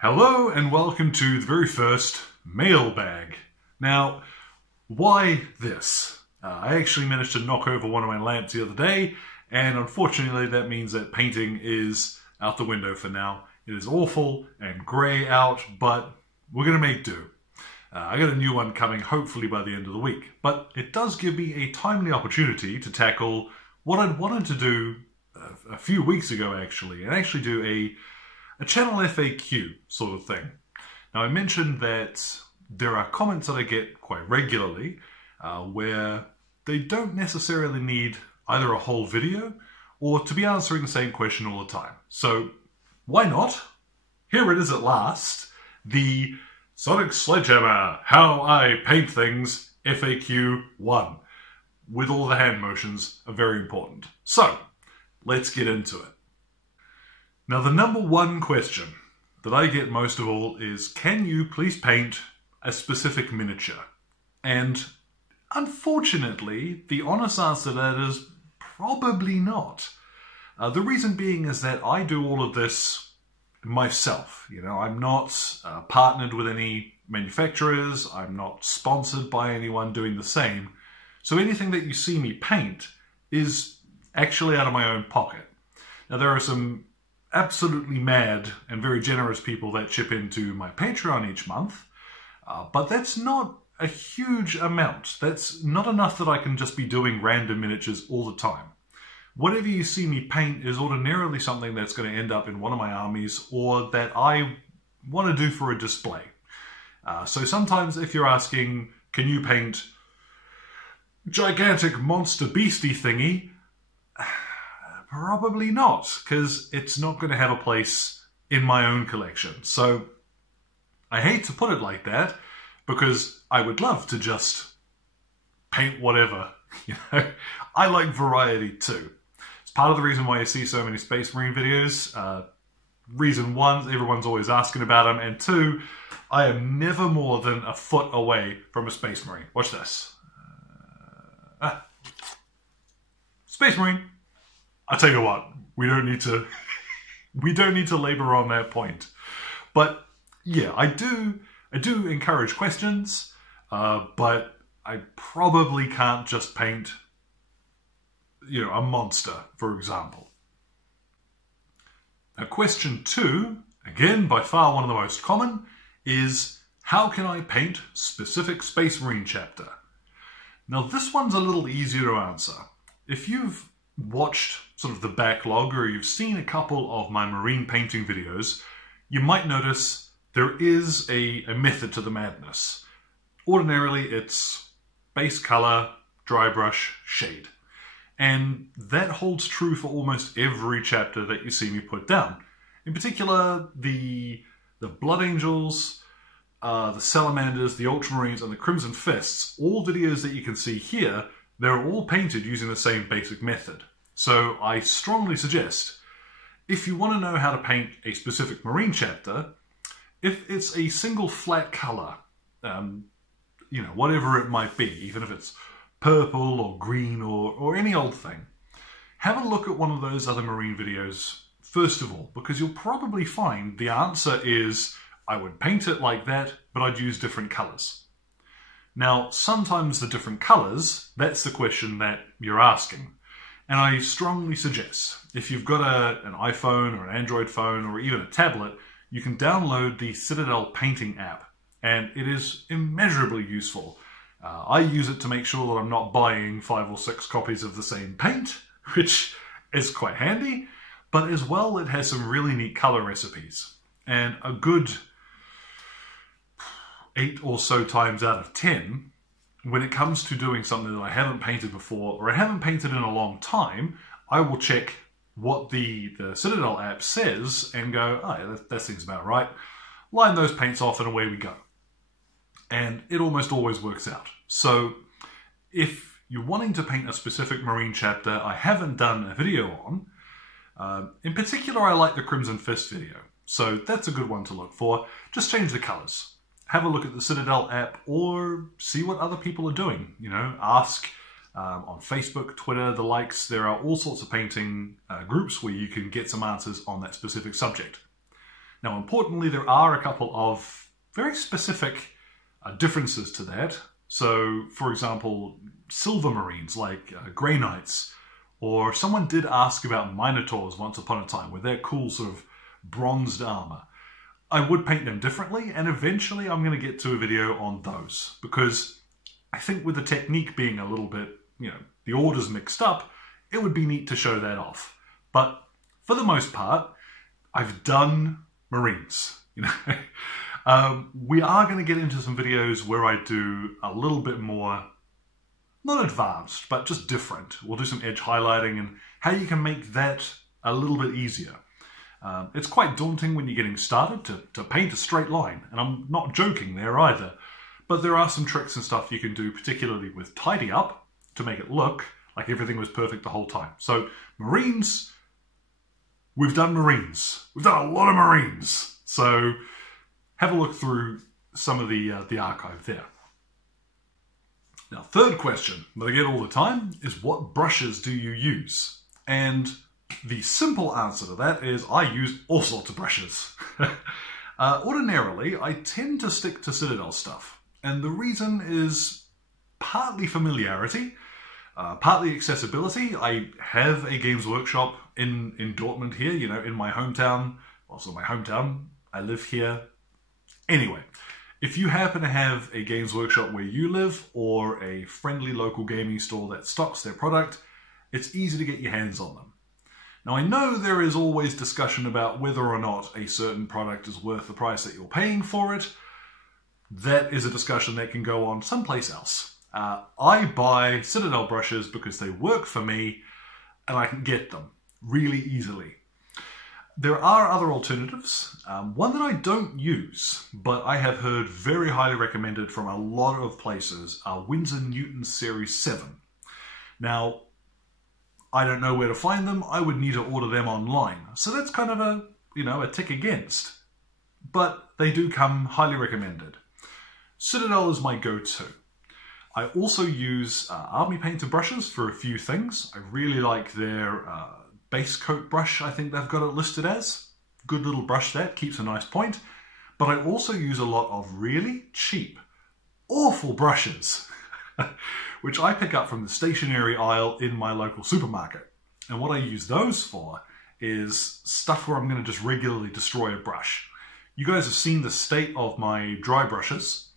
Hello and welcome to the very first mailbag. Now, why this? I actually managed to knock over one of my lamps the other day, and unfortunately that means that painting is out the window for now. It is awful and grey out, but we're going to make do. I got a new one coming hopefully by the end of the week, but it does give me a timely opportunity to tackle what I'd wanted to do a few weeks ago actually, and actually do a channel FAQ sort of thing. Now I mentioned that there are comments that I get quite regularly where they don't necessarily need either a whole video or to be answering the same question all the time. So why not? Here it is at last, the Sonic Sledgehammer, How I Paint Things FAQ 1, with all the hand motions are very important. So let's get into it. Now, the number one question that I get most of all is, can you please paint a specific miniature? And unfortunately, the honest answer to that is probably not. The reason being is that I do all of this myself. You know, I'm not partnered with any manufacturers. I'm not sponsored by anyone doing the same. So anything that you see me paint is actually out of my own pocket. Now, there are some absolutely mad and very generous people that chip into my Patreon each month, but that's not a huge amount. That's not enough that I can just be doing random miniatures all the time. Whatever you see me paint is ordinarily something that's going to end up in one of my armies or that I want to do for a display. So sometimes if you're asking, can you paint gigantic monster beastie thingy? Probably not, because it's not going to have a place in my own collection. So I hate to put it like that, because I would love to just paint whatever. You know, I like variety too. It's part of the reason why I see so many Space Marine videos. Reason one, everyone's always asking about them, and two, I am never more than a foot away from a Space Marine. Watch this. Space Marine. I tell you what, we don't need to labor on that point. But yeah, I do encourage questions, but I probably can't just paint, you know, a monster, for example. Now, question 2, again, by far one of the most common, is how can I paint specific Space Marine chapter? Now, this one's a little easier to answer. If you've watched sort of the backlog or you've seen a couple of my marine painting videos, you might notice there is a method to the madness. Ordinarily, it's base color, dry brush, shade. And that holds true for almost every chapter that you see me put down. In particular, the Blood Angels, the Salamanders, the Ultramarines, and the Crimson Fists, all videos that you can see here, they're all painted using the same basic method. So I strongly suggest, if you want to know how to paint a specific marine chapter, if it's a single flat color, you know, whatever it might be, even if it's purple or green or any old thing, have a look at one of those other marine videos first of all, because you'll probably find the answer is, I would paint it like that, but I'd use different colors. Now, sometimes the different colors, that's the question that you're asking. And I strongly suggest, if you've got an iPhone or an Android phone or even a tablet, you can download the Citadel Painting app, and it is immeasurably useful. I use it to make sure that I'm not buying 5 or 6 copies of the same paint, which is quite handy, but as well it has some really neat color recipes. And a good 8 or so times out of 10, when it comes to doing something that I haven't painted before or I haven't painted in a long time, I will check what the Citadel app says and go, oh, yeah, that seems about right. Line those paints off and away we go. And it almost always works out. So if you're wanting to paint a specific marine chapter I haven't done a video on, in particular I like the Crimson Fist video. So that's a good one to look for. Just change the colors. Have a look at the Citadel app or see what other people are doing. You know, ask on Facebook, Twitter, the likes. There are all sorts of painting groups where you can get some answers on that specific subject. Now, importantly, there are a couple of very specific differences to that. So, for example, silver marines like Grey Knights, or someone did ask about Minotaurs once upon a time, with their cool sort of bronzed armor. I would paint them differently, and eventually I'm going to get to a video on those, because I think with the technique being a little bit, the orders mixed up, it would be neat to show that off. But for the most part, I've done Marines. We are going to get into some videos where I do a little bit more, not advanced, but just different. We'll do some edge highlighting and how you can make that a little bit easier. It's quite daunting when you're getting started to paint a straight line, and I'm not joking there either. But there are some tricks and stuff you can do, particularly with Tidy Up, to make it look like everything was perfect the whole time. So Marines, we've done Marines. We've done a lot of Marines. So have a look through some of the archive there. Now, third question that I get all the time is, what brushes do you use? And the simple answer to that is I use all sorts of brushes. Ordinarily, I tend to stick to Citadel stuff. And the reason is partly familiarity, partly accessibility. I have a Games Workshop in Dortmund here, in my hometown. Also my hometown, I live here. Anyway, if you happen to have a Games Workshop where you live, or a friendly local gaming store that stocks their product, it's easy to get your hands on them. Now, I know there is always discussion about whether or not a certain product is worth the price that you're paying for it. That is a discussion that can go on someplace else. I buy Citadel brushes because they work for me and I can get them really easily. There are other alternatives. One that I don't use, but I have heard very highly recommended from a lot of places, are Winsor Newton Series 7. Now, I don't know where to find them. I would need to order them online. So that's kind of a tick against. But they do come highly recommended. Citadel is my go-to. I also use Army Painter brushes for a few things. I really like their base coat brush, I think they've got it listed as. Good little brush that, keeps a nice point. But I also use a lot of really cheap, awful brushes, which I pick up from the stationery aisle in my local supermarket. And what I use those for is stuff where I'm going to just regularly destroy a brush. You guys have seen the state of my dry brushes,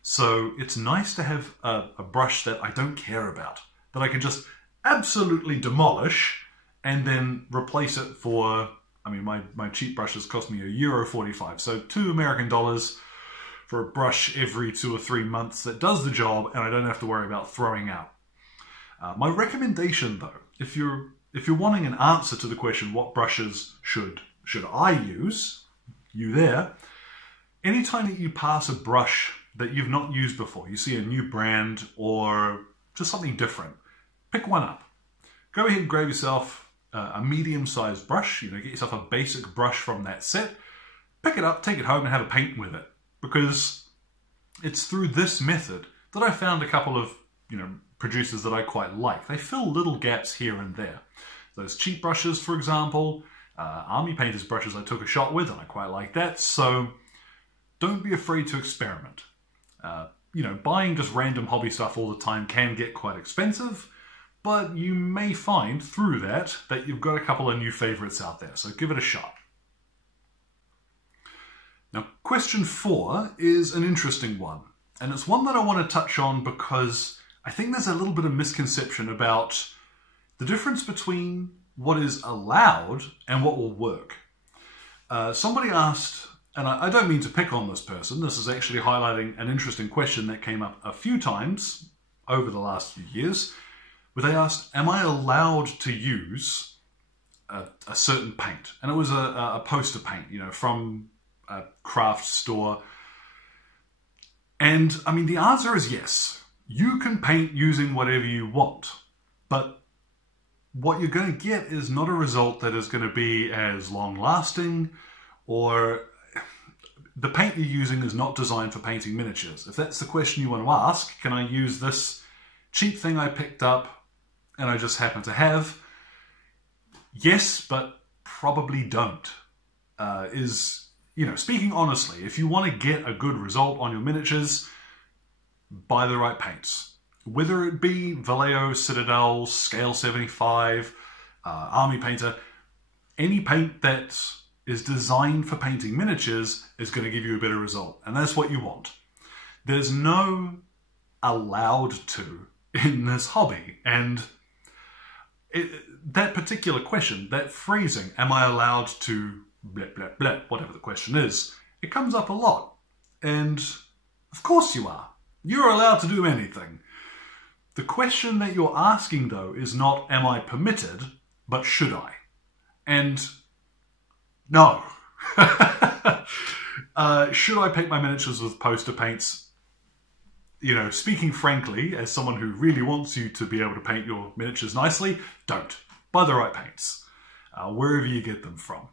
so it's nice to have a brush that I don't care about, that I can just absolutely demolish and then replace it for, my cheap brushes cost me €1.45, so $2 for a brush every 2 or 3 months that does the job, and I don't have to worry about throwing out. My recommendation, though, if you're wanting an answer to the question, what brushes should I use, you there, anytime that you pass a brush that you've not used before, you see a new brand or just something different, pick one up. Go ahead and grab yourself a medium-sized brush, get yourself a basic brush from that set, pick it up, take it home and have a paint with it. Because it's through this method that I found a couple of, producers that I quite like. They fill little gaps here and there. Those cheap brushes, for example, Army Painter's brushes I took a shot with, and I quite like that. So don't be afraid to experiment. Buying just random hobby stuff all the time can get quite expensive, but you may find through that you've got a couple of new favorites out there. So give it a shot. Now, question 4 is an interesting one, and it's one that I want to touch on because I think there's a little bit of misconception about the difference between what is allowed and what will work. Somebody asked, and I don't mean to pick on this person, this is actually highlighting an interesting question that came up a few times over the last few years, where they asked, am I allowed to use a certain paint? And it was a poster paint, from a craft store. And the answer is yes. You can paint using whatever you want, but what you're going to get is not a result that is going to be as long lasting, or the paint you're using is not designed for painting miniatures. If that's the question you want to ask, can I use this cheap thing I picked up and I just happen to have? Yes, but probably don't. speaking honestly, if you want to get a good result on your miniatures, buy the right paints. Whether it be Vallejo, Citadel, Scale 75, Army Painter, any paint that is designed for painting miniatures is going to give you a better result. And that's what you want. There's no allowed to in this hobby. And that particular question, that phrasing, am I allowed to blah, blah, blah, whatever the question is, it comes up a lot. And of course you are. You're allowed to do anything. The question that you're asking, though, is not, am I permitted, but should I? And no. Should I paint my miniatures with poster paints? Speaking frankly, as someone who really wants you to be able to paint your miniatures nicely, don't. Buy the right paints, wherever you get them from.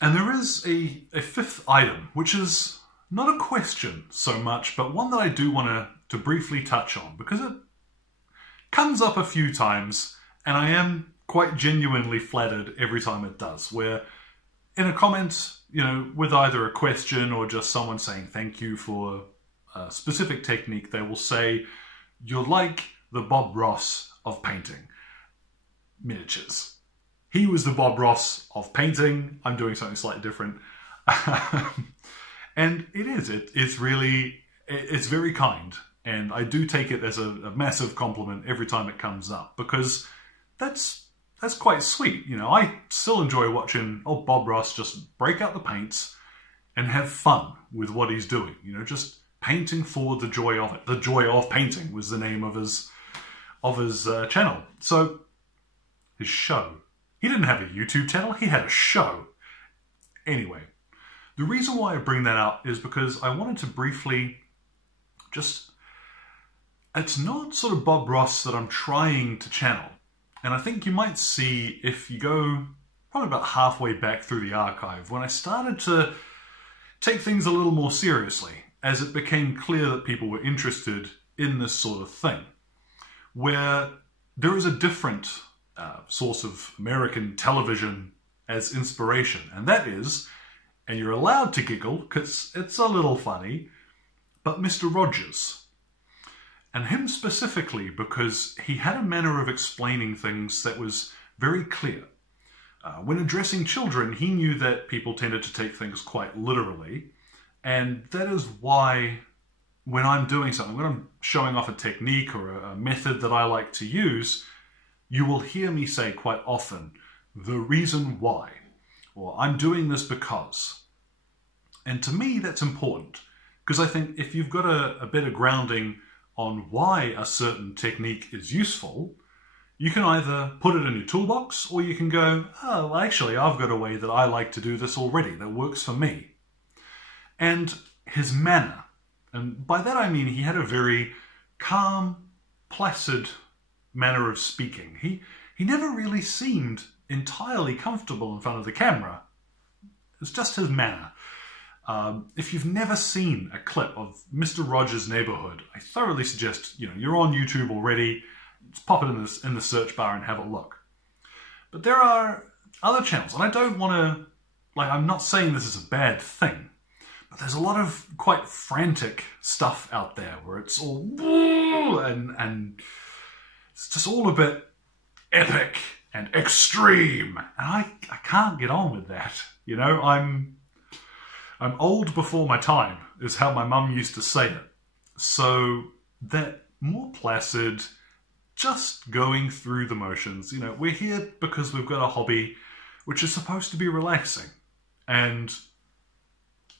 And there is a fifth item, which is not a question so much, but one that I do want to briefly touch on, because it comes up a few times, and I am quite genuinely flattered every time it does, where in a comment, with either a question or just someone saying thank you for a specific technique, they will say, you're like the Bob Ross of painting miniatures. He was the Bob Ross of painting. I'm doing something slightly different. And it is. It's very kind. And I do take it as a massive compliment every time it comes up, because that's quite sweet. I still enjoy watching old Bob Ross just break out the paints and have fun with what he's doing. Just painting for the joy of it. The Joy of Painting was the name of his channel. So his show. He didn't have a YouTube channel. He had a show. Anyway, the reason why I bring that up is because I wanted to briefly just... It's not sort of Bob Ross that I'm trying to channel. And I think you might see, if you go probably about halfway back through the archive, when I started to take things a little more seriously, as it became clear that people were interested in this sort of thing, where there is a different source of American television as inspiration, and that is, and you're allowed to giggle because it's a little funny, but Mr. Rogers. And him specifically, because he had a manner of explaining things that was very clear. When addressing children, he knew that people tended to take things quite literally, and that is why when I'm doing something, when I'm showing off a technique or a method that I like to use, you will hear me say quite often, the reason why, or I'm doing this because. And to me, that's important, because I think if you've got a better grounding on why a certain technique is useful, you can either put it in your toolbox, or you can go, oh, well, actually, I've got a way that I like to do this already that works for me. And his manner, and by that I mean he had a very calm, placid manner of speaking. He never really seemed entirely comfortable in front of the camera. It's just his manner. If you've never seen a clip of Mr. Rogers' Neighborhood, I thoroughly suggest, you're on YouTube already, just pop it in the search bar and have a look. But there are other channels, and I don't want to, I'm not saying this is a bad thing, but there's a lot of quite frantic stuff out there where it's all and it's just all a bit epic and extreme, and I can't get on with that. I'm old before my time, is how my mum used to say it. So that more placid, just going through the motions. We're here because we've got a hobby which is supposed to be relaxing. And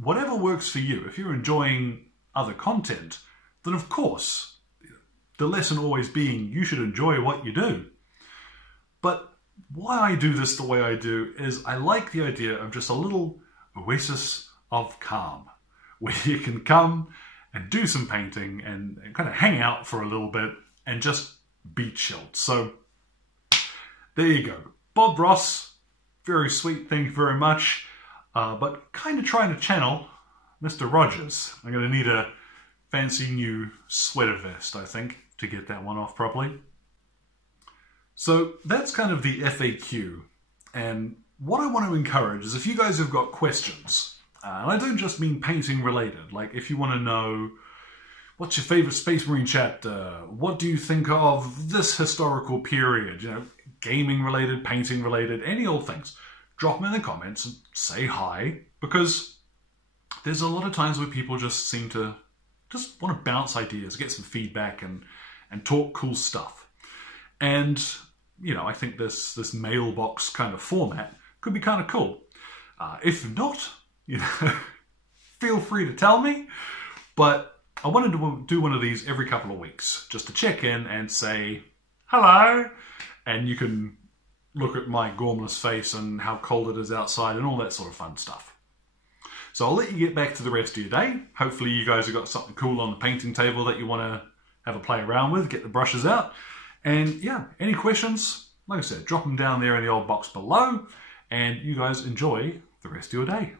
whatever works for you, if you're enjoying other content, then of course, the lesson always being you should enjoy what you do. But why I do this the way I do is I like the idea of just a little oasis of calm, where you can come and do some painting and kind of hang out for a little bit and just be chilled. So there you go. Bob Ross, very sweet, thank you very much. But kind of trying to channel Mr. Rogers. I'm going to need a fancy new sweater vest, I think, to get that one off properly. So that's kind of the FAQ. And what I want to encourage is if you guys have got questions, and I don't just mean painting related, like if you want to know what's your favorite Space Marine chapter, what do you think of this historical period, you know, gaming related, painting related, any old things, drop them in the comments and say hi, because there's a lot of times where people just seem to just want to bounce ideas, get some feedback and talk cool stuff. And, you know, I think this mailbox kind of format could be kind of cool. If not, you know, feel free to tell me. But I wanted to do one of these every couple of weeks, just to check in and say, hello. And you can look at my gormless face and how cold it is outside and all that sort of fun stuff. So I'll let you get back to the rest of your day. Hopefully you guys have got something cool on the painting table that you want to have a play around with, get the brushes out. And yeah, any questions, like I said, drop them down there in the old box below, and you guys enjoy the rest of your day.